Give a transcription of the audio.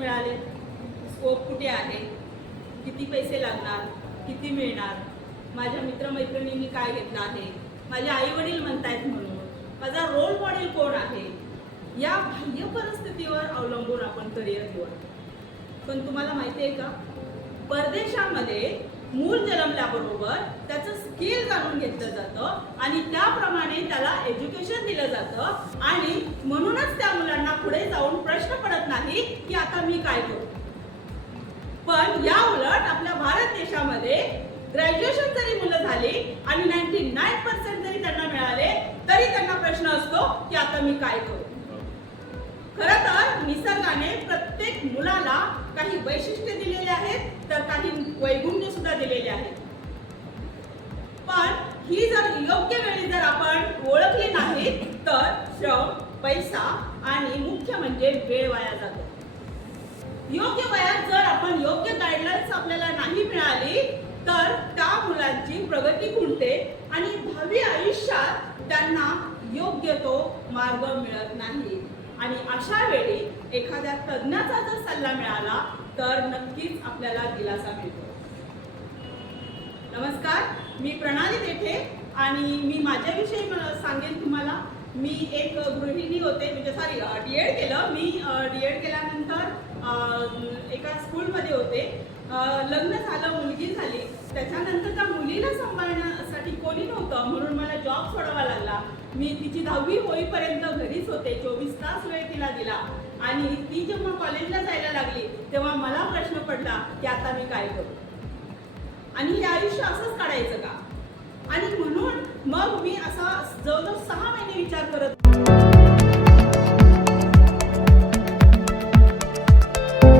मिळाले, स्कोप कुठे आहे, किती पैसे लागणार, किती मिळणार, माझ्या मित्रमैत्रिणींनी काय घेतलं आहे, माझे आई वडील म्हणतायत म्हणून, माझा रोल मॉडेल कोण आहे, या बाह्य परिस्थितीवर अवलंबून आपण करिअर निवडतो. पण तुम्हाला माहिती आहे का, परदेशामध्ये मूल जन्मल्याबरोबर त्याचं स्किल जाणून घेतलं जातं आणि त्याप्रमाणे त्याला एज्युकेशन दिलं जातं आणि म्हणूनच त्या मुलांना पुढे जाऊन प्रश्न पडत नाही की आता मी काय करू. पण या उलट आपल्या भारत देशामध्ये ग्रॅज्युएशन जरी मुलं झाली आणि 99% जरी त्यांना मिळाले तरी त्यांना प्रश्न असतो की आता मी काय करू. खरं तर निसर्गाने प्रत्येक मुलाला काही वैशिष्ट्ये दिलेले आहेत तर काही वैगुण्य सुद्धा दिलेले आहेत. पण ही जर योग्य वेळी जर आपण ओळखली नाही तर श्रम, पैसा आणि मुख्य म्हणजे वेळ वाया जातो. योग्य वयात जर आपण योग्य गाईडलाईन्स आपल्याला नाही मिळाली तर त्या मुलांची प्रगती खुंटते आणि भावी आयुष्यात त्यांना योग्य तो मार्ग मिळत नाही. आणि अशा वेळी एखाद्या तज्ञाचा जर सल्ला मिळाला तर नक्कीच आपल्याला दिलासा मिळतो. नमस्कार, मी प्रणाली देठे आणि मी माझ्याविषयी सांगेन तुम्हाला. मी एक गृहिणी होते, म्हणजे डीएड केलं. मी डीएड केल्यानंतर एका स्कूलमध्ये होते. लग्न झालं, मुलगी झाली. त्याच्यानंतर त्या मुलीला सांभाळण्यासाठी कोणी नव्हतं म्हणून मला जॉब सोडावा लागला. मी तिची 10वी होईपर्यंत घरीच होते, 24 तास वेळ तिला दिला. आणि ती जेव्हा कॉलेजला जायला लागली तेव्हा मला प्रश्न पडला की आता मी काय करू आणि हे आयुष्य असंच काढायचं का. आणि म्हणून मग मी असा जवळजवळ 6 महिने विचार करत